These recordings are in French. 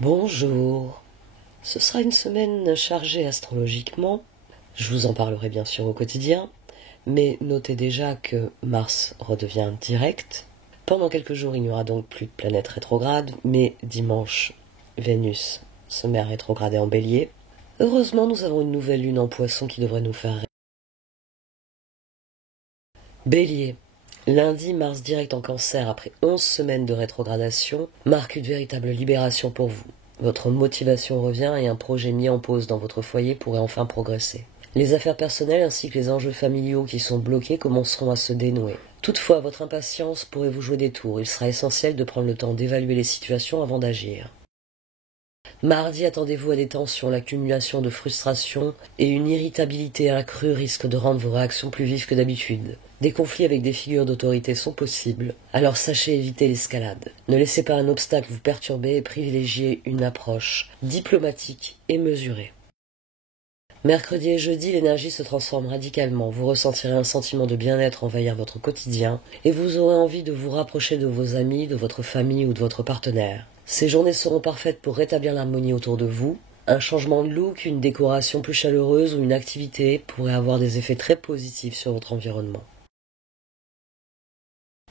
Bonjour. Ce sera une semaine chargée astrologiquement. Je vous en parlerai bien sûr au quotidien, mais notez déjà que Mars redevient direct. Pendant quelques jours, il n'y aura donc plus de planètes rétrogrades, mais dimanche, Vénus se met à rétrograder en Bélier. Heureusement, nous avons une nouvelle lune en Poisson qui devrait nous faire rêver. Bélier. Lundi, Mars direct en Cancer après 11 semaines de rétrogradation marque une véritable libération pour vous. Votre motivation revient et un projet mis en pause dans votre foyer pourrait enfin progresser. Les affaires personnelles ainsi que les enjeux familiaux qui sont bloqués commenceront à se dénouer. Toutefois, votre impatience pourrait vous jouer des tours. Il sera essentiel de prendre le temps d'évaluer les situations avant d'agir. Mardi, attendez-vous à des tensions, l'accumulation de frustrations et une irritabilité accrue risquent de rendre vos réactions plus vives que d'habitude. Des conflits avec des figures d'autorité sont possibles, alors sachez éviter l'escalade. Ne laissez pas un obstacle vous perturber et privilégiez une approche diplomatique et mesurée. Mercredi et jeudi, l'énergie se transforme radicalement. Vous ressentirez un sentiment de bien-être envahir votre quotidien et vous aurez envie de vous rapprocher de vos amis, de votre famille ou de votre partenaire. Ces journées seront parfaites pour rétablir l'harmonie autour de vous. Un changement de look, une décoration plus chaleureuse ou une activité pourrait avoir des effets très positifs sur votre environnement.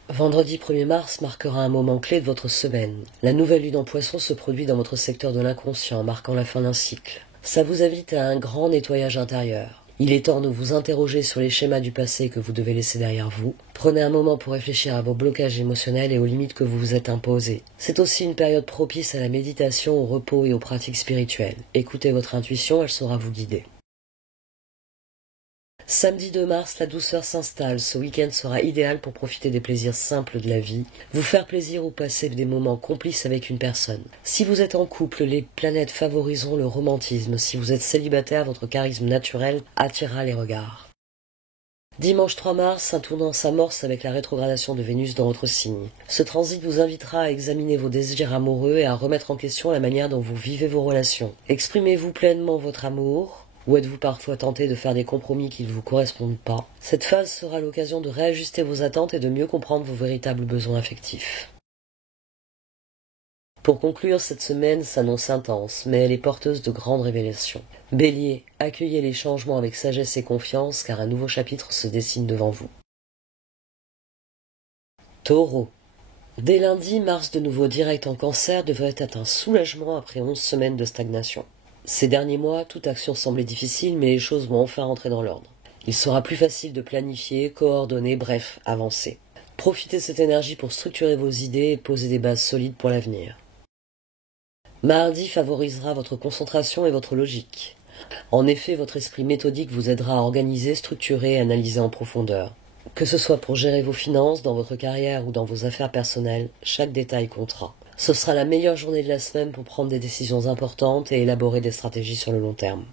Vendredi 1er mars marquera un moment clé de votre semaine. La nouvelle lune en Poisson se produit dans votre secteur de l'inconscient, marquant la fin d'un cycle. Ça vous invite à un grand nettoyage intérieur. Il est temps de vous interroger sur les schémas du passé que vous devez laisser derrière vous. Prenez un moment pour réfléchir à vos blocages émotionnels et aux limites que vous vous êtes imposées. C'est aussi une période propice à la méditation, au repos et aux pratiques spirituelles. Écoutez votre intuition, elle saura vous guider. Samedi 2 mars, la douceur s'installe. Ce week-end sera idéal pour profiter des plaisirs simples de la vie, vous faire plaisir ou passer des moments complices avec une personne. Si vous êtes en couple, les planètes favoriseront le romantisme. Si vous êtes célibataire, votre charisme naturel attirera les regards. Dimanche 3 mars, un tournant s'amorce avec la rétrogradation de Vénus dans votre signe. Ce transit vous invitera à examiner vos désirs amoureux et à remettre en question la manière dont vous vivez vos relations. Exprimez-vous pleinement votre amour. Ou êtes-vous parfois tenté de faire des compromis qui ne vous correspondent pas? Cette phase sera l'occasion de réajuster vos attentes et de mieux comprendre vos véritables besoins affectifs. Pour conclure, cette semaine s'annonce intense, mais elle est porteuse de grandes révélations. Bélier, accueillez les changements avec sagesse et confiance, car un nouveau chapitre se dessine devant vous. Taureau. Dès lundi, Mars de nouveau direct en Cancer devrait être un soulagement après 11 semaines de stagnation. Ces derniers mois, toute action semblait difficile, mais les choses vont enfin rentrer dans l'ordre. Il sera plus facile de planifier, coordonner, bref, avancer. Profitez de cette énergie pour structurer vos idées et poser des bases solides pour l'avenir. Mardi favorisera votre concentration et votre logique. En effet, votre esprit méthodique vous aidera à organiser, structurer et analyser en profondeur. Que ce soit pour gérer vos finances, dans votre carrière ou dans vos affaires personnelles, chaque détail comptera. Ce sera la meilleure journée de la semaine pour prendre des décisions importantes et élaborer des stratégies sur le long terme.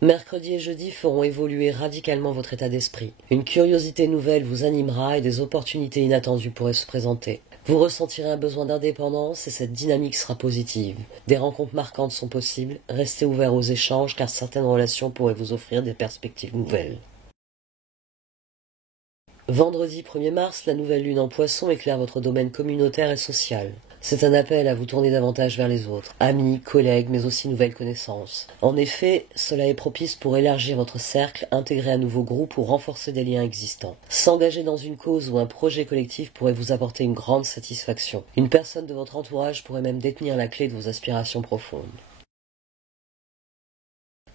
Mercredi et jeudi feront évoluer radicalement votre état d'esprit. Une curiosité nouvelle vous animera et des opportunités inattendues pourraient se présenter. Vous ressentirez un besoin d'indépendance et cette dynamique sera positive. Des rencontres marquantes sont possibles. Restez ouvert aux échanges car certaines relations pourraient vous offrir des perspectives nouvelles. Vendredi 1er mars, la nouvelle lune en Poisson éclaire votre domaine communautaire et social. C'est un appel à vous tourner davantage vers les autres, amis, collègues, mais aussi nouvelles connaissances. En effet, cela est propice pour élargir votre cercle, intégrer un nouveau groupe ou renforcer des liens existants. S'engager dans une cause ou un projet collectif pourrait vous apporter une grande satisfaction. Une personne de votre entourage pourrait même détenir la clé de vos aspirations profondes.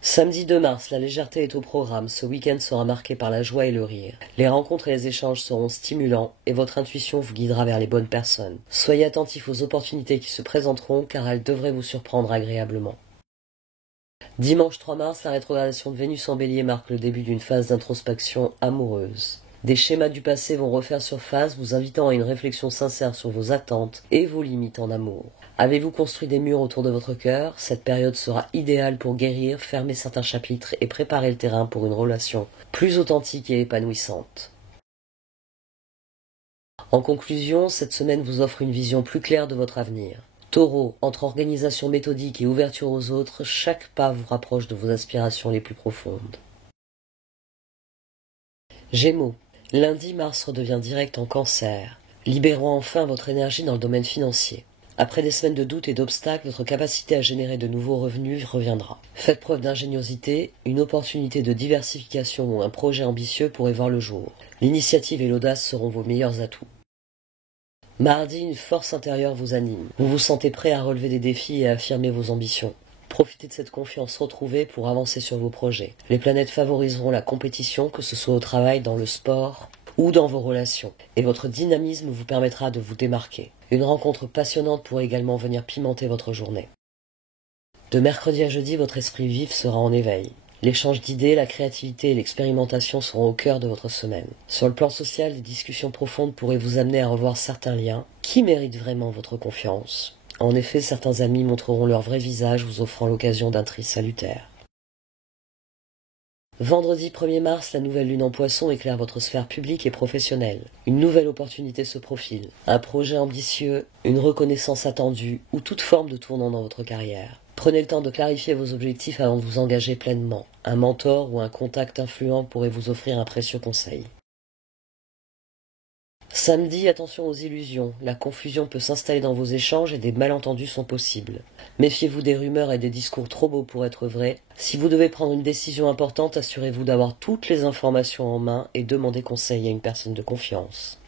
Samedi 2 mars, la légèreté est au programme. Ce week-end sera marqué par la joie et le rire. Les rencontres et les échanges seront stimulants et votre intuition vous guidera vers les bonnes personnes. Soyez attentif aux opportunités qui se présenteront car elles devraient vous surprendre agréablement. Dimanche 3 mars, la rétrogradation de Vénus en Bélier marque le début d'une phase d'introspection amoureuse. Des schémas du passé vont refaire surface, vous invitant à une réflexion sincère sur vos attentes et vos limites en amour. Avez-vous construit des murs autour de votre cœur? Cette période sera idéale pour guérir, fermer certains chapitres et préparer le terrain pour une relation plus authentique et épanouissante. En conclusion, cette semaine vous offre une vision plus claire de votre avenir. Taureau, entre organisation méthodique et ouverture aux autres, chaque pas vous rapproche de vos aspirations les plus profondes. Gémeaux, lundi Mars redevient direct en Cancer, libérant enfin votre énergie dans le domaine financier. Après des semaines de doutes et d'obstacles, votre capacité à générer de nouveaux revenus reviendra. Faites preuve d'ingéniosité, une opportunité de diversification ou un projet ambitieux pourrait voir le jour. L'initiative et l'audace seront vos meilleurs atouts. Mardi, une force intérieure vous anime. Vous vous sentez prêt à relever des défis et à affirmer vos ambitions. Profitez de cette confiance retrouvée pour avancer sur vos projets. Les planètes favoriseront la compétition, que ce soit au travail, dans le sport ou dans vos relations. Et votre dynamisme vous permettra de vous démarquer. Une rencontre passionnante pourrait également venir pimenter votre journée. De mercredi à jeudi, votre esprit vif sera en éveil. L'échange d'idées, la créativité et l'expérimentation seront au cœur de votre semaine. Sur le plan social, des discussions profondes pourraient vous amener à revoir certains liens qui méritent vraiment votre confiance. En effet, certains amis montreront leur vrai visage, vous offrant l'occasion d'un tri salutaire. Vendredi 1er mars, la nouvelle lune en poisson éclaire votre sphère publique et professionnelle. Une nouvelle opportunité se profile. Un projet ambitieux, une reconnaissance attendue ou toute forme de tournant dans votre carrière. Prenez le temps de clarifier vos objectifs avant de vous engager pleinement. Un mentor ou un contact influent pourrait vous offrir un précieux conseil. Samedi, attention aux illusions. La confusion peut s'installer dans vos échanges et des malentendus sont possibles. Méfiez-vous des rumeurs et des discours trop beaux pour être vrais. Si vous devez prendre une décision importante, assurez-vous d'avoir toutes les informations en main et demandez conseil à une personne de confiance.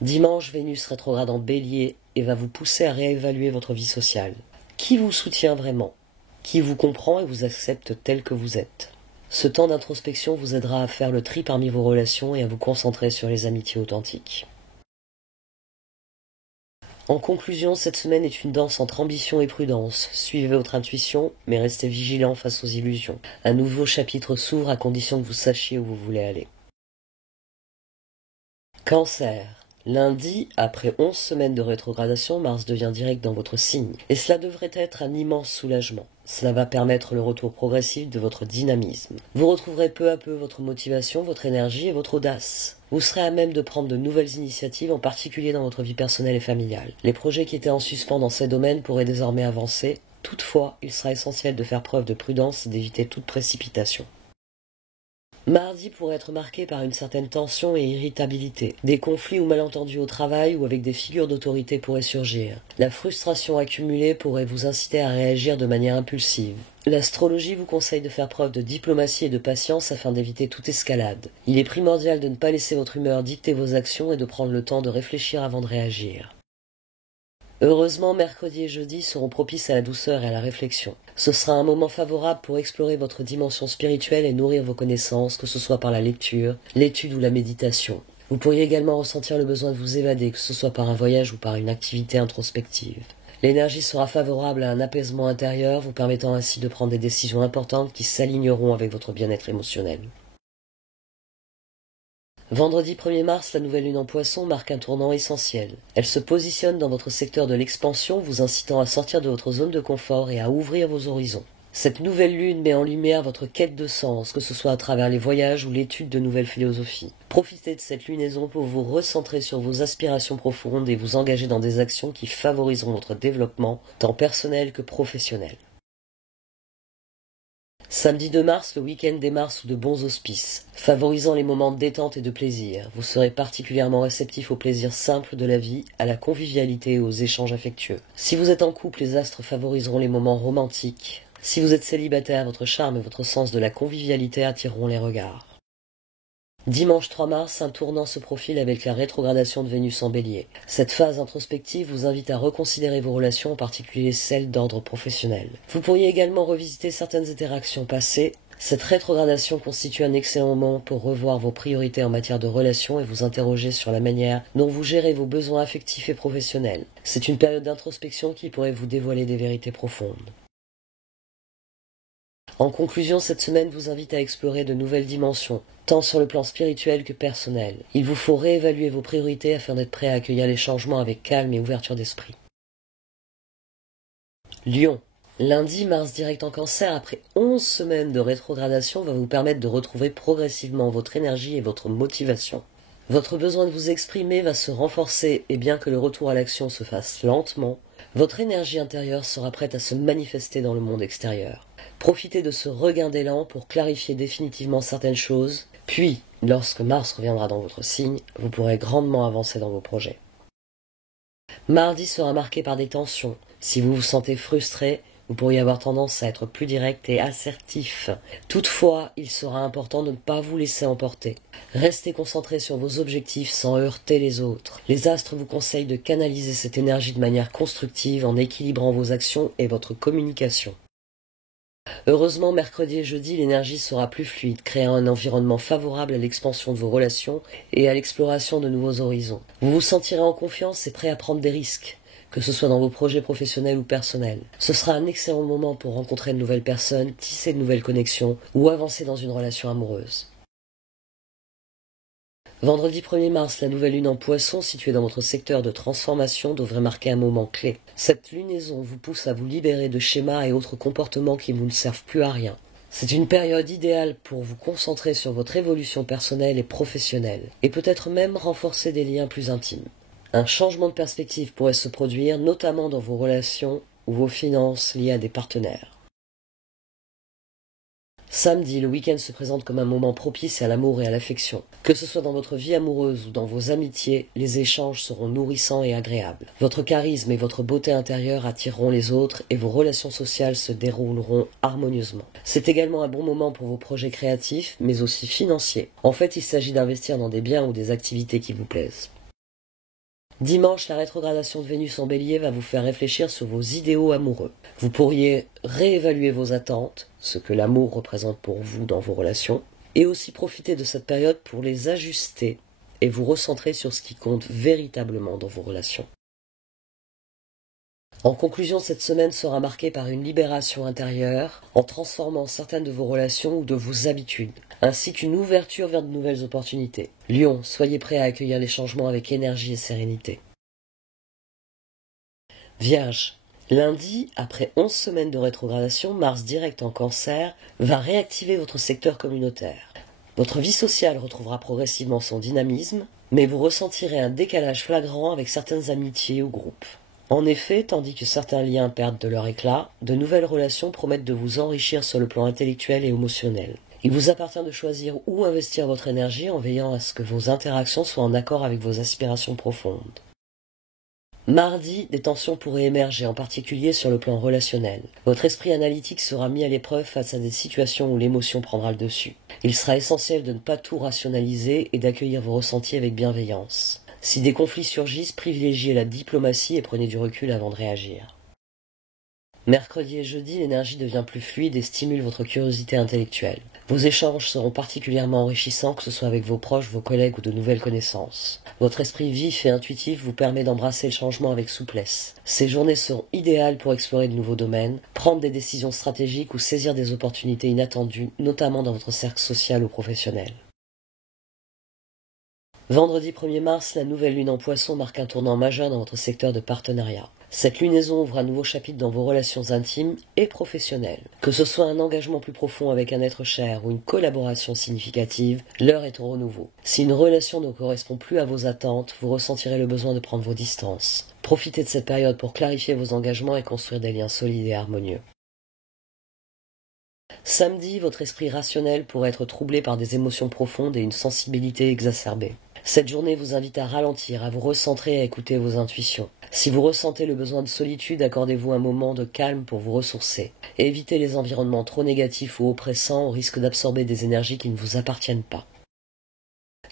Dimanche, Vénus rétrograde en Bélier et va vous pousser à réévaluer votre vie sociale. Qui vous soutient vraiment? Qui vous comprend et vous accepte tel que vous êtes? Ce temps d'introspection vous aidera à faire le tri parmi vos relations et à vous concentrer sur les amitiés authentiques. En conclusion, cette semaine est une danse entre ambition et prudence. Suivez votre intuition, mais restez vigilant face aux illusions. Un nouveau chapitre s'ouvre à condition que vous sachiez où vous voulez aller. Cancer. Lundi, après 11 semaines de rétrogradation, Mars devient direct dans votre signe. Et cela devrait être un immense soulagement. Cela va permettre le retour progressif de votre dynamisme. Vous retrouverez peu à peu votre motivation, votre énergie et votre audace. Vous serez à même de prendre de nouvelles initiatives, en particulier dans votre vie personnelle et familiale. Les projets qui étaient en suspens dans ces domaines pourraient désormais avancer. Toutefois, il sera essentiel de faire preuve de prudence et d'éviter toute précipitation. Mardi pourrait être marqué par une certaine tension et irritabilité. Des conflits ou malentendus au travail ou avec des figures d'autorité pourraient surgir. La frustration accumulée pourrait vous inciter à réagir de manière impulsive. L'astrologie vous conseille de faire preuve de diplomatie et de patience afin d'éviter toute escalade. Il est primordial de ne pas laisser votre humeur dicter vos actions et de prendre le temps de réfléchir avant de réagir. Heureusement, mercredi et jeudi seront propices à la douceur et à la réflexion. Ce sera un moment favorable pour explorer votre dimension spirituelle et nourrir vos connaissances, que ce soit par la lecture, l'étude ou la méditation. Vous pourriez également ressentir le besoin de vous évader, que ce soit par un voyage ou par une activité introspective. L'énergie sera favorable à un apaisement intérieur, vous permettant ainsi de prendre des décisions importantes qui s'aligneront avec votre bien-être émotionnel. Vendredi 1er mars, la nouvelle lune en poisson marque un tournant essentiel. Elle se positionne dans votre secteur de l'expansion, vous incitant à sortir de votre zone de confort et à ouvrir vos horizons. Cette nouvelle lune met en lumière votre quête de sens, que ce soit à travers les voyages ou l'étude de nouvelles philosophies. Profitez de cette lunaison pour vous recentrer sur vos aspirations profondes et vous engager dans des actions qui favoriseront votre développement, tant personnel que professionnel. Samedi 2 mars, le week-end démarre sous de bons auspices, favorisant les moments de détente et de plaisir. Vous serez particulièrement réceptif aux plaisirs simples de la vie, à la convivialité et aux échanges affectueux. Si vous êtes en couple, les astres favoriseront les moments romantiques. Si vous êtes célibataire, votre charme et votre sens de la convivialité attireront les regards. Dimanche 3 mars, un tournant se profile avec la rétrogradation de Vénus en Bélier. Cette phase introspective vous invite à reconsidérer vos relations, en particulier celles d'ordre professionnel. Vous pourriez également revisiter certaines interactions passées. Cette rétrogradation constitue un excellent moment pour revoir vos priorités en matière de relations et vous interroger sur la manière dont vous gérez vos besoins affectifs et professionnels. C'est une période d'introspection qui pourrait vous dévoiler des vérités profondes. En conclusion, cette semaine vous invite à explorer de nouvelles dimensions, tant sur le plan spirituel que personnel. Il vous faut réévaluer vos priorités afin d'être prêt à accueillir les changements avec calme et ouverture d'esprit. Lion. Lundi, Mars direct en Cancer, après 11 semaines de rétrogradation, va vous permettre de retrouver progressivement votre énergie et votre motivation. Votre besoin de vous exprimer va se renforcer et bien que le retour à l'action se fasse lentement, votre énergie intérieure sera prête à se manifester dans le monde extérieur. Profitez de ce regain d'élan pour clarifier définitivement certaines choses, puis, lorsque Mars reviendra dans votre signe, vous pourrez grandement avancer dans vos projets. Mardi sera marqué par des tensions. Si vous vous sentez frustré, vous pourriez avoir tendance à être plus direct et assertif. Toutefois, il sera important de ne pas vous laisser emporter. Restez concentré sur vos objectifs sans heurter les autres. Les astres vous conseillent de canaliser cette énergie de manière constructive en équilibrant vos actions et votre communication. Heureusement, mercredi et jeudi, l'énergie sera plus fluide, créant un environnement favorable à l'expansion de vos relations et à l'exploration de nouveaux horizons. Vous vous sentirez en confiance et prêt à prendre des risques, que ce soit dans vos projets professionnels ou personnels. Ce sera un excellent moment pour rencontrer de nouvelles personnes, tisser de nouvelles connexions ou avancer dans une relation amoureuse. Vendredi 1er mars, la nouvelle lune en Poisson, située dans votre secteur de transformation, devrait marquer un moment clé. Cette lunaison vous pousse à vous libérer de schémas et autres comportements qui vous ne servent plus à rien. C'est une période idéale pour vous concentrer sur votre évolution personnelle et professionnelle, et peut-être même renforcer des liens plus intimes. Un changement de perspective pourrait se produire, notamment dans vos relations ou vos finances liées à des partenaires. Samedi, le week-end se présente comme un moment propice à l'amour et à l'affection. Que ce soit dans votre vie amoureuse ou dans vos amitiés, les échanges seront nourrissants et agréables. Votre charisme et votre beauté intérieure attireront les autres et vos relations sociales se dérouleront harmonieusement. C'est également un bon moment pour vos projets créatifs, mais aussi financiers. En fait, il s'agit d'investir dans des biens ou des activités qui vous plaisent. Dimanche, la rétrogradation de Vénus en Bélier va vous faire réfléchir sur vos idéaux amoureux. Vous pourriez réévaluer vos attentes, ce que l'amour représente pour vous dans vos relations, et aussi profiter de cette période pour les ajuster et vous recentrer sur ce qui compte véritablement dans vos relations. En conclusion, cette semaine sera marquée par une libération intérieure en transformant certaines de vos relations ou de vos habitudes, ainsi qu'une ouverture vers de nouvelles opportunités. Lion, soyez prêt à accueillir les changements avec énergie et sérénité. Vierge, lundi, après 11 semaines de rétrogradation, Mars direct en Cancer va réactiver votre secteur communautaire. Votre vie sociale retrouvera progressivement son dynamisme, mais vous ressentirez un décalage flagrant avec certaines amitiés ou groupes. En effet, tandis que certains liens perdent de leur éclat, de nouvelles relations promettent de vous enrichir sur le plan intellectuel et émotionnel. Il vous appartient de choisir où investir votre énergie en veillant à ce que vos interactions soient en accord avec vos aspirations profondes. Mardi, des tensions pourraient émerger, en particulier sur le plan relationnel. Votre esprit analytique sera mis à l'épreuve face à des situations où l'émotion prendra le dessus. Il sera essentiel de ne pas tout rationaliser et d'accueillir vos ressentis avec bienveillance. Si des conflits surgissent, privilégiez la diplomatie et prenez du recul avant de réagir. Mercredi et jeudi, l'énergie devient plus fluide et stimule votre curiosité intellectuelle. Vos échanges seront particulièrement enrichissants, que ce soit avec vos proches, vos collègues ou de nouvelles connaissances. Votre esprit vif et intuitif vous permet d'embrasser le changement avec souplesse. Ces journées seront idéales pour explorer de nouveaux domaines, prendre des décisions stratégiques ou saisir des opportunités inattendues, notamment dans votre cercle social ou professionnel. Vendredi 1er mars, la nouvelle lune en Poisson marque un tournant majeur dans votre secteur de partenariat. Cette lunaison ouvre un nouveau chapitre dans vos relations intimes et professionnelles. Que ce soit un engagement plus profond avec un être cher ou une collaboration significative, l'heure est au renouveau. Si une relation ne correspond plus à vos attentes, vous ressentirez le besoin de prendre vos distances. Profitez de cette période pour clarifier vos engagements et construire des liens solides et harmonieux. Samedi, votre esprit rationnel pourrait être troublé par des émotions profondes et une sensibilité exacerbée. Cette journée vous invite à ralentir, à vous recentrer et à écouter vos intuitions. Si vous ressentez le besoin de solitude, accordez-vous un moment de calme pour vous ressourcer. Évitez les environnements trop négatifs ou oppressants au risque d'absorber des énergies qui ne vous appartiennent pas.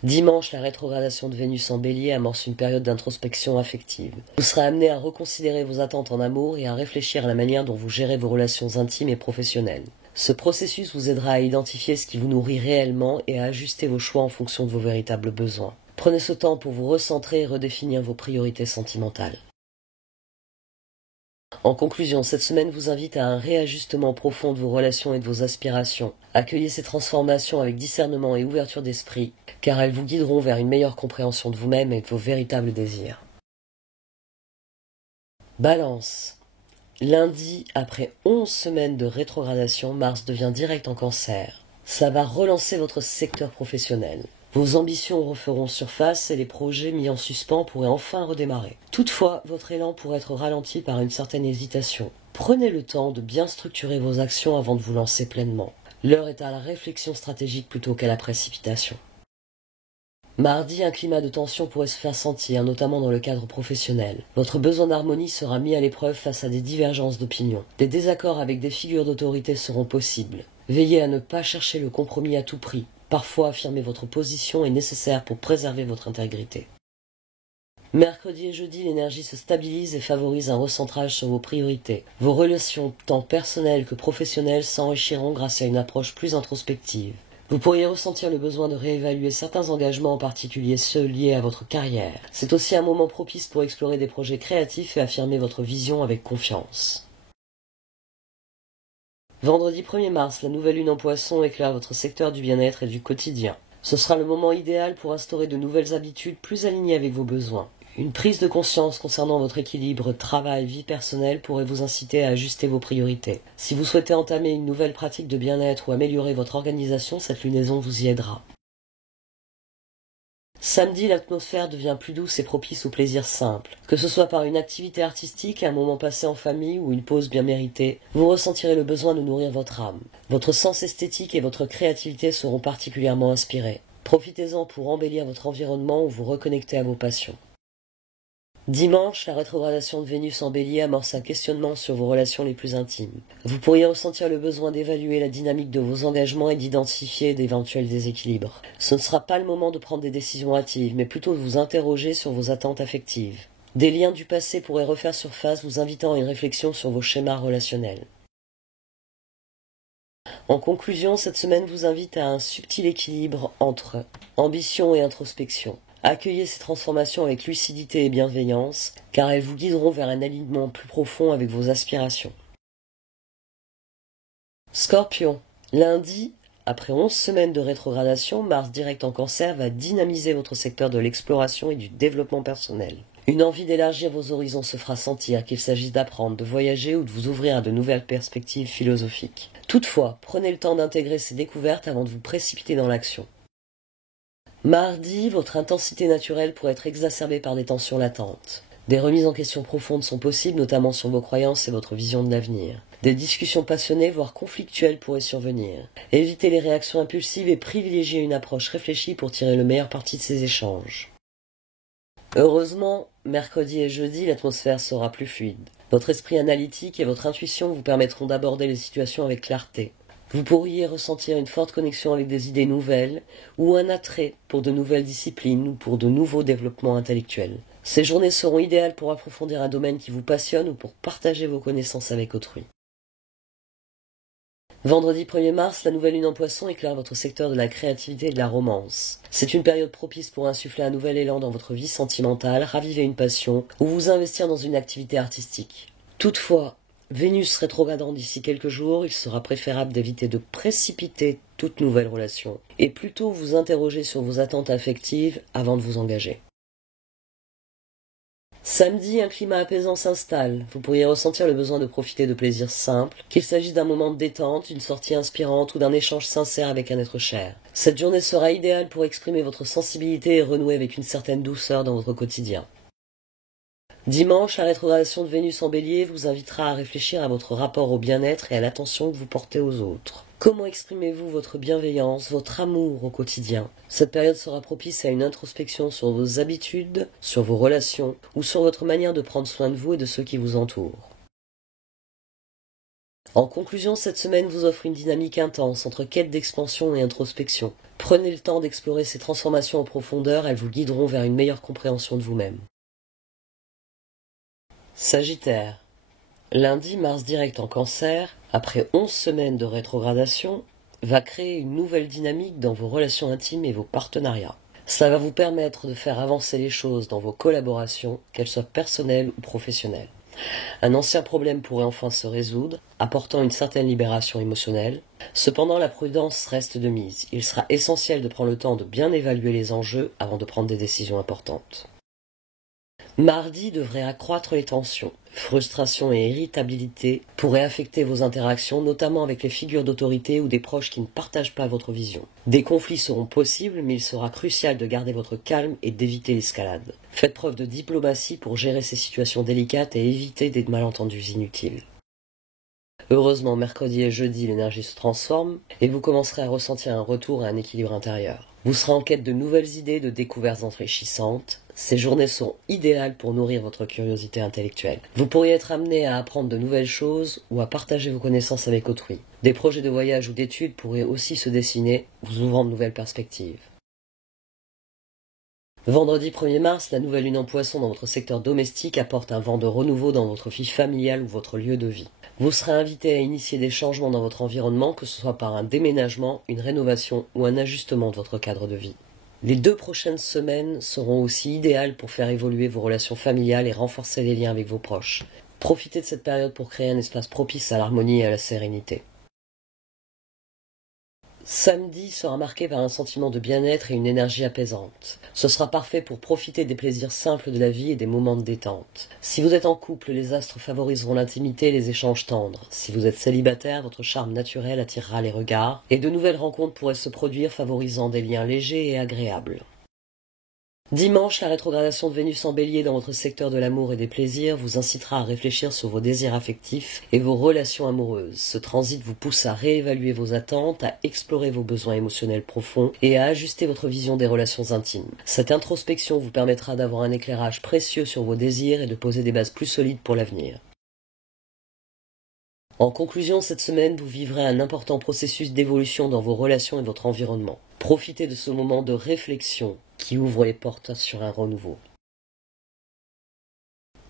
Dimanche, la rétrogradation de Vénus en Bélier amorce une période d'introspection affective. Vous serez amené à reconsidérer vos attentes en amour et à réfléchir à la manière dont vous gérez vos relations intimes et professionnelles. Ce processus vous aidera à identifier ce qui vous nourrit réellement et à ajuster vos choix en fonction de vos véritables besoins. Prenez ce temps pour vous recentrer et redéfinir vos priorités sentimentales. En conclusion, cette semaine vous invite à un réajustement profond de vos relations et de vos aspirations. Accueillez ces transformations avec discernement et ouverture d'esprit, car elles vous guideront vers une meilleure compréhension de vous-même et de vos véritables désirs. Balance. Lundi, après 11 semaines de rétrogradation, Mars devient direct en Cancer. Ça va relancer votre secteur professionnel. Vos ambitions referont surface et les projets mis en suspens pourraient enfin redémarrer. Toutefois, votre élan pourrait être ralenti par une certaine hésitation. Prenez le temps de bien structurer vos actions avant de vous lancer pleinement. L'heure est à la réflexion stratégique plutôt qu'à la précipitation. Mardi, un climat de tension pourrait se faire sentir, notamment dans le cadre professionnel. Votre besoin d'harmonie sera mis à l'épreuve face à des divergences d'opinion. Des désaccords avec des figures d'autorité seront possibles. Veillez à ne pas chercher le compromis à tout prix. Parfois, affirmer votre position est nécessaire pour préserver votre intégrité. Mercredi et jeudi, l'énergie se stabilise et favorise un recentrage sur vos priorités. Vos relations, tant personnelles que professionnelles, s'enrichiront grâce à une approche plus introspective. Vous pourriez ressentir le besoin de réévaluer certains engagements, en particulier ceux liés à votre carrière. C'est aussi un moment propice pour explorer des projets créatifs et affirmer votre vision avec confiance. Vendredi 1er mars, la nouvelle lune en Poisson éclaire votre secteur du bien-être et du quotidien. Ce sera le moment idéal pour instaurer de nouvelles habitudes plus alignées avec vos besoins. Une prise de conscience concernant votre équilibre travail-vie personnelle pourrait vous inciter à ajuster vos priorités. Si vous souhaitez entamer une nouvelle pratique de bien-être ou améliorer votre organisation, cette lunaison vous y aidera. Samedi, l'atmosphère devient plus douce et propice au plaisir simple. Que ce soit par une activité artistique, un moment passé en famille ou une pause bien méritée, vous ressentirez le besoin de nourrir votre âme. Votre sens esthétique et votre créativité seront particulièrement inspirés. Profitez-en pour embellir votre environnement ou vous reconnecter à vos passions. Dimanche, la rétrogradation de Vénus en Bélier amorce un questionnement sur vos relations les plus intimes. Vous pourriez ressentir le besoin d'évaluer la dynamique de vos engagements et d'identifier d'éventuels déséquilibres. Ce ne sera pas le moment de prendre des décisions hâtives, mais plutôt de vous interroger sur vos attentes affectives. Des liens du passé pourraient refaire surface, vous invitant à une réflexion sur vos schémas relationnels. En conclusion, cette semaine vous invite à un subtil équilibre entre ambition et introspection. Accueillez ces transformations avec lucidité et bienveillance, car elles vous guideront vers un alignement plus profond avec vos aspirations. Scorpion, lundi, après 11 semaines de rétrogradation, Mars direct en Cancer va dynamiser votre secteur de l'exploration et du développement personnel. Une envie d'élargir vos horizons se fera sentir, qu'il s'agisse d'apprendre, de voyager ou de vous ouvrir à de nouvelles perspectives philosophiques. Toutefois, prenez le temps d'intégrer ces découvertes avant de vous précipiter dans l'action. Mardi, votre intensité naturelle pourrait être exacerbée par des tensions latentes. Des remises en question profondes sont possibles, notamment sur vos croyances et votre vision de l'avenir. Des discussions passionnées, voire conflictuelles, pourraient survenir. Évitez les réactions impulsives et privilégiez une approche réfléchie pour tirer le meilleur parti de ces échanges. Heureusement, mercredi et jeudi, l'atmosphère sera plus fluide. Votre esprit analytique et votre intuition vous permettront d'aborder les situations avec clarté. Vous pourriez ressentir une forte connexion avec des idées nouvelles ou un attrait pour de nouvelles disciplines ou pour de nouveaux développements intellectuels. Ces journées seront idéales pour approfondir un domaine qui vous passionne ou pour partager vos connaissances avec autrui. Vendredi 1er mars, la nouvelle lune en Poisson éclaire votre secteur de la créativité et de la romance. C'est une période propice pour insuffler un nouvel élan dans votre vie sentimentale, raviver une passion ou vous investir dans une activité artistique. Toutefois, Vénus rétrogradant d'ici quelques jours, il sera préférable d'éviter de précipiter toute nouvelle relation et plutôt vous interroger sur vos attentes affectives avant de vous engager. Samedi, un climat apaisant s'installe. Vous pourriez ressentir le besoin de profiter de plaisirs simples, qu'il s'agisse d'un moment de détente, d'une sortie inspirante ou d'un échange sincère avec un être cher. Cette journée sera idéale pour exprimer votre sensibilité et renouer avec une certaine douceur dans votre quotidien. Dimanche, la rétrogradation de Vénus en Bélier vous invitera à réfléchir à votre rapport au bien-être et à l'attention que vous portez aux autres. Comment exprimez-vous votre bienveillance, votre amour au quotidien? Cette période sera propice à une introspection sur vos habitudes, sur vos relations ou sur votre manière de prendre soin de vous et de ceux qui vous entourent. En conclusion, cette semaine vous offre une dynamique intense entre quête d'expansion et introspection. Prenez le temps d'explorer ces transformations en profondeur, elles vous guideront vers une meilleure compréhension de vous-même. Sagittaire. Lundi, Mars direct en Cancer, après 11 semaines de rétrogradation, va créer une nouvelle dynamique dans vos relations intimes et vos partenariats. Cela va vous permettre de faire avancer les choses dans vos collaborations, qu'elles soient personnelles ou professionnelles. Un ancien problème pourrait enfin se résoudre, apportant une certaine libération émotionnelle. Cependant, la prudence reste de mise. Il sera essentiel de prendre le temps de bien évaluer les enjeux avant de prendre des décisions importantes. Mardi devrait accroître les tensions. Frustration et irritabilité pourraient affecter vos interactions, notamment avec les figures d'autorité ou des proches qui ne partagent pas votre vision. Des conflits seront possibles, mais il sera crucial de garder votre calme et d'éviter l'escalade. Faites preuve de diplomatie pour gérer ces situations délicates et éviter des malentendus inutiles. Heureusement, mercredi et jeudi, l'énergie se transforme et vous commencerez à ressentir un retour à un équilibre intérieur. Vous serez en quête de nouvelles idées, de découvertes enrichissantes. Ces journées sont idéales pour nourrir votre curiosité intellectuelle. Vous pourriez être amené à apprendre de nouvelles choses ou à partager vos connaissances avec autrui. Des projets de voyage ou d'études pourraient aussi se dessiner, vous ouvrant de nouvelles perspectives. Vendredi 1er mars, la nouvelle lune en poisson dans votre secteur domestique apporte un vent de renouveau dans votre vie familiale ou votre lieu de vie. Vous serez invité à initier des changements dans votre environnement, que ce soit par un déménagement, une rénovation ou un ajustement de votre cadre de vie. Les 2 prochaines semaines seront aussi idéales pour faire évoluer vos relations familiales et renforcer les liens avec vos proches. Profitez de cette période pour créer un espace propice à l'harmonie et à la sérénité. Samedi sera marqué par un sentiment de bien-être et une énergie apaisante. Ce sera parfait pour profiter des plaisirs simples de la vie et des moments de détente. Si vous êtes en couple, les astres favoriseront l'intimité et les échanges tendres. Si vous êtes célibataire, votre charme naturel attirera les regards et de nouvelles rencontres pourraient se produire favorisant des liens légers et agréables. Dimanche, la rétrogradation de Vénus en Bélier dans votre secteur de l'amour et des plaisirs vous incitera à réfléchir sur vos désirs affectifs et vos relations amoureuses. Ce transit vous pousse à réévaluer vos attentes, à explorer vos besoins émotionnels profonds et à ajuster votre vision des relations intimes. Cette introspection vous permettra d'avoir un éclairage précieux sur vos désirs et de poser des bases plus solides pour l'avenir. En conclusion, cette semaine, vous vivrez un important processus d'évolution dans vos relations et votre environnement. Profitez de ce moment de réflexion qui ouvre les portes sur un renouveau.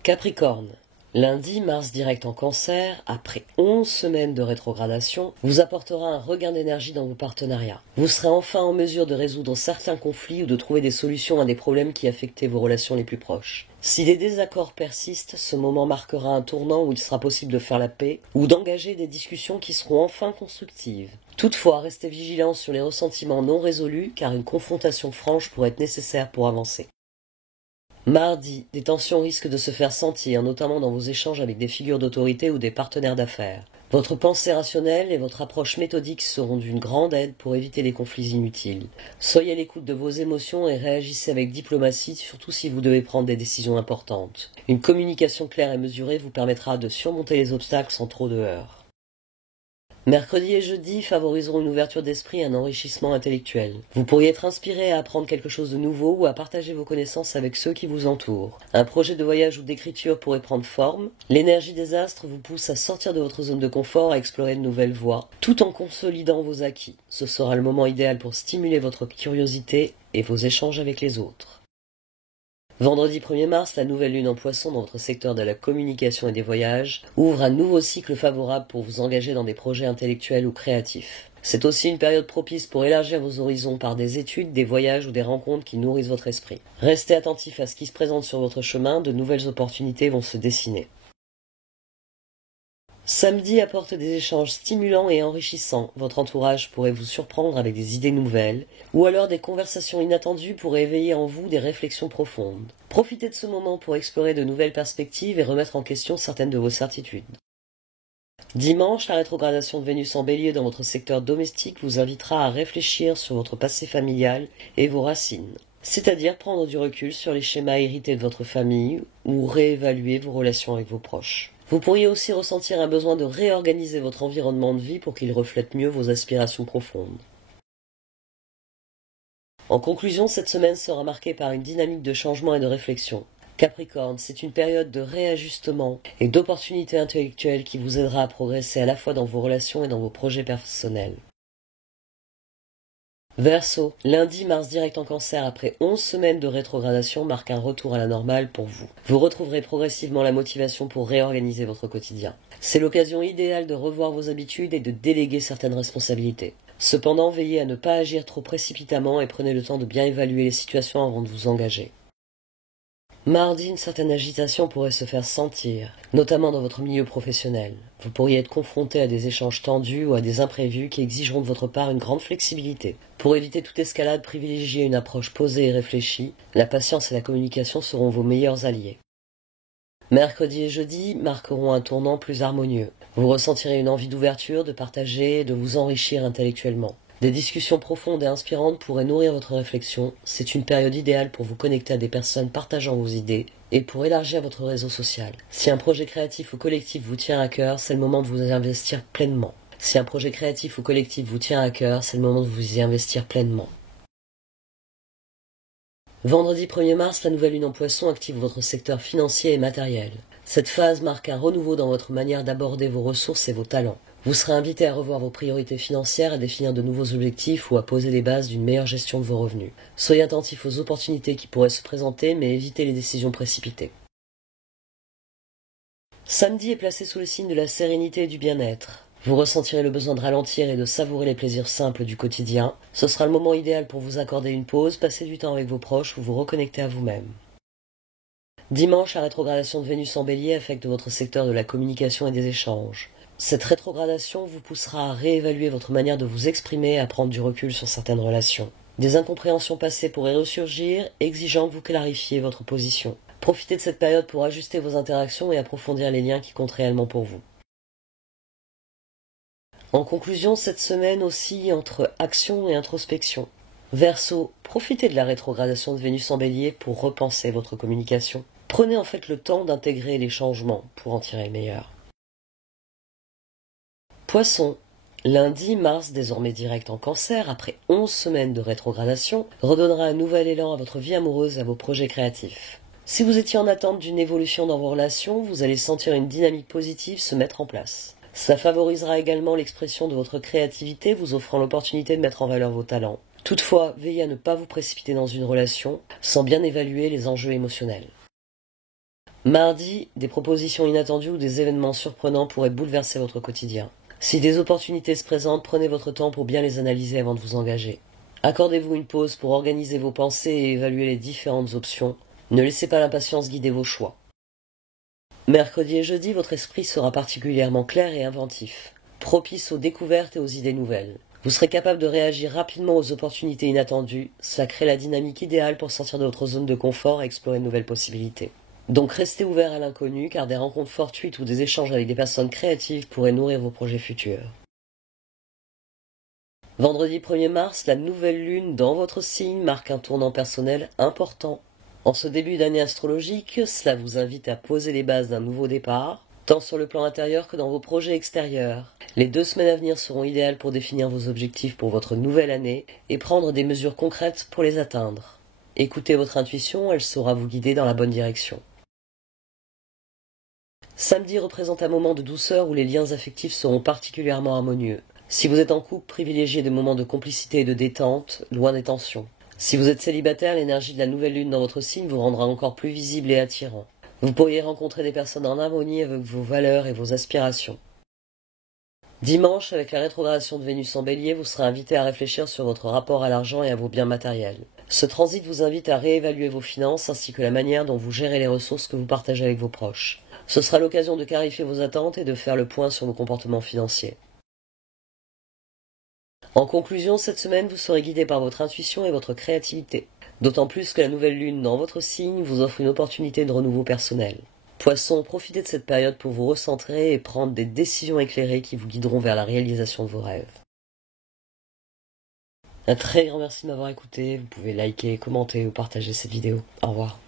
Capricorne. Lundi, Mars direct en Cancer, après 11 semaines de rétrogradation, vous apportera un regain d'énergie dans vos partenariats. Vous serez enfin en mesure de résoudre certains conflits ou de trouver des solutions à des problèmes qui affectaient vos relations les plus proches. Si des désaccords persistent, ce moment marquera un tournant où il sera possible de faire la paix ou d'engager des discussions qui seront enfin constructives. Toutefois, restez vigilants sur les ressentiments non résolus car une confrontation franche pourrait être nécessaire pour avancer. Mardi, des tensions risquent de se faire sentir, notamment dans vos échanges avec des figures d'autorité ou des partenaires d'affaires. Votre pensée rationnelle et votre approche méthodique seront d'une grande aide pour éviter les conflits inutiles. Soyez à l'écoute de vos émotions et réagissez avec diplomatie, surtout si vous devez prendre des décisions importantes. Une communication claire et mesurée vous permettra de surmonter les obstacles sans trop de heurts. Mercredi et jeudi favoriseront une ouverture d'esprit et un enrichissement intellectuel. Vous pourriez être inspiré à apprendre quelque chose de nouveau ou à partager vos connaissances avec ceux qui vous entourent. Un projet de voyage ou d'écriture pourrait prendre forme. L'énergie des astres vous pousse à sortir de votre zone de confort, à explorer de nouvelles voies, tout en consolidant vos acquis. Ce sera le moment idéal pour stimuler votre curiosité et vos échanges avec les autres. Vendredi 1er mars, la nouvelle lune en poisson dans votre secteur de la communication et des voyages ouvre un nouveau cycle favorable pour vous engager dans des projets intellectuels ou créatifs. C'est aussi une période propice pour élargir vos horizons par des études, des voyages ou des rencontres qui nourrissent votre esprit. Restez attentif à ce qui se présente sur votre chemin, de nouvelles opportunités vont se dessiner. Samedi apporte des échanges stimulants et enrichissants. Votre entourage pourrait vous surprendre avec des idées nouvelles, ou alors des conversations inattendues pourraient éveiller en vous des réflexions profondes. Profitez de ce moment pour explorer de nouvelles perspectives et remettre en question certaines de vos certitudes. Dimanche, la rétrogradation de Vénus en Bélier dans votre secteur domestique vous invitera à réfléchir sur votre passé familial et vos racines, c'est-à-dire prendre du recul sur les schémas hérités de votre famille ou réévaluer vos relations avec vos proches. Vous pourriez aussi ressentir un besoin de réorganiser votre environnement de vie pour qu'il reflète mieux vos aspirations profondes. En conclusion, cette semaine sera marquée par une dynamique de changement et de réflexion. Capricorne, c'est une période de réajustement et d'opportunités intellectuelles qui vous aidera à progresser à la fois dans vos relations et dans vos projets personnels. Verseau, lundi, Mars direct en Cancer après 11 semaines de rétrogradation marque un retour à la normale pour vous. Vous retrouverez progressivement la motivation pour réorganiser votre quotidien. C'est l'occasion idéale de revoir vos habitudes et de déléguer certaines responsabilités. Cependant, veillez à ne pas agir trop précipitamment et prenez le temps de bien évaluer les situations avant de vous engager. Mardi, une certaine agitation pourrait se faire sentir, notamment dans votre milieu professionnel. Vous pourriez être confronté à des échanges tendus ou à des imprévus qui exigeront de votre part une grande flexibilité. Pour éviter toute escalade, privilégiez une approche posée et réfléchie. La patience et la communication seront vos meilleurs alliés. Mercredi et jeudi marqueront un tournant plus harmonieux. Vous ressentirez une envie d'ouverture, de partager et de vous enrichir intellectuellement. Des discussions profondes et inspirantes pourraient nourrir votre réflexion. C'est une période idéale pour vous connecter à des personnes partageant vos idées et pour élargir votre réseau social. Si un projet créatif ou collectif vous tient à cœur, c'est le moment de vous y investir pleinement. Si un projet créatif ou collectif vous tient à cœur, c'est le moment de vous y investir pleinement. Vendredi 1er mars, la nouvelle lune en Poisson active votre secteur financier et matériel. Cette phase marque un renouveau dans votre manière d'aborder vos ressources et vos talents. Vous serez invité à revoir vos priorités financières, à définir de nouveaux objectifs ou à poser les bases d'une meilleure gestion de vos revenus. Soyez attentif aux opportunités qui pourraient se présenter, mais évitez les décisions précipitées. Samedi est placé sous le signe de la sérénité et du bien-être. Vous ressentirez le besoin de ralentir et de savourer les plaisirs simples du quotidien. Ce sera le moment idéal pour vous accorder une pause, passer du temps avec vos proches ou vous reconnecter à vous-même. Dimanche, la rétrogradation de Vénus en Bélier affecte votre secteur de la communication et des échanges. Cette rétrogradation vous poussera à réévaluer votre manière de vous exprimer et à prendre du recul sur certaines relations. Des incompréhensions passées pourraient ressurgir, exigeant que vous clarifiez votre position. Profitez de cette période pour ajuster vos interactions et approfondir les liens qui comptent réellement pour vous. En conclusion, cette semaine oscille entre action et introspection. Verseau, profitez de la rétrogradation de Vénus en Bélier pour repenser votre communication. Prenez en fait le temps d'intégrer les changements pour en tirer le meilleur. Poisson, lundi, Mars, désormais direct en Cancer, après 11 semaines de rétrogradation, redonnera un nouvel élan à votre vie amoureuse et à vos projets créatifs. Si vous étiez en attente d'une évolution dans vos relations, vous allez sentir une dynamique positive se mettre en place. Ça favorisera également l'expression de votre créativité, vous offrant l'opportunité de mettre en valeur vos talents. Toutefois, veillez à ne pas vous précipiter dans une relation sans bien évaluer les enjeux émotionnels. Mardi, des propositions inattendues ou des événements surprenants pourraient bouleverser votre quotidien. Si des opportunités se présentent, prenez votre temps pour bien les analyser avant de vous engager. Accordez-vous une pause pour organiser vos pensées et évaluer les différentes options. Ne laissez pas l'impatience guider vos choix. Mercredi et jeudi, votre esprit sera particulièrement clair et inventif, propice aux découvertes et aux idées nouvelles. Vous serez capable de réagir rapidement aux opportunités inattendues, cela crée la dynamique idéale pour sortir de votre zone de confort et explorer de nouvelles possibilités. Donc restez ouvert à l'inconnu, car des rencontres fortuites ou des échanges avec des personnes créatives pourraient nourrir vos projets futurs. Vendredi 1er mars, la nouvelle lune dans votre signe marque un tournant personnel important. En ce début d'année astrologique, cela vous invite à poser les bases d'un nouveau départ, tant sur le plan intérieur que dans vos projets extérieurs. Les 2 semaines à venir seront idéales pour définir vos objectifs pour votre nouvelle année et prendre des mesures concrètes pour les atteindre. Écoutez votre intuition, elle saura vous guider dans la bonne direction. Samedi représente un moment de douceur où les liens affectifs seront particulièrement harmonieux. Si vous êtes en couple, privilégiez des moments de complicité et de détente, loin des tensions. Si vous êtes célibataire, l'énergie de la nouvelle lune dans votre signe vous rendra encore plus visible et attirant. Vous pourriez rencontrer des personnes en harmonie avec vos valeurs et vos aspirations. Dimanche, avec la rétrogradation de Vénus en Bélier, vous serez invité à réfléchir sur votre rapport à l'argent et à vos biens matériels. Ce transit vous invite à réévaluer vos finances ainsi que la manière dont vous gérez les ressources que vous partagez avec vos proches. Ce sera l'occasion de clarifier vos attentes et de faire le point sur vos comportements financiers. En conclusion, cette semaine, vous serez guidé par votre intuition et votre créativité. D'autant plus que la nouvelle lune dans votre signe vous offre une opportunité de renouveau personnel. Poisson, profitez de cette période pour vous recentrer et prendre des décisions éclairées qui vous guideront vers la réalisation de vos rêves. Un très grand merci de m'avoir écouté. Vous pouvez liker, commenter ou partager cette vidéo. Au revoir.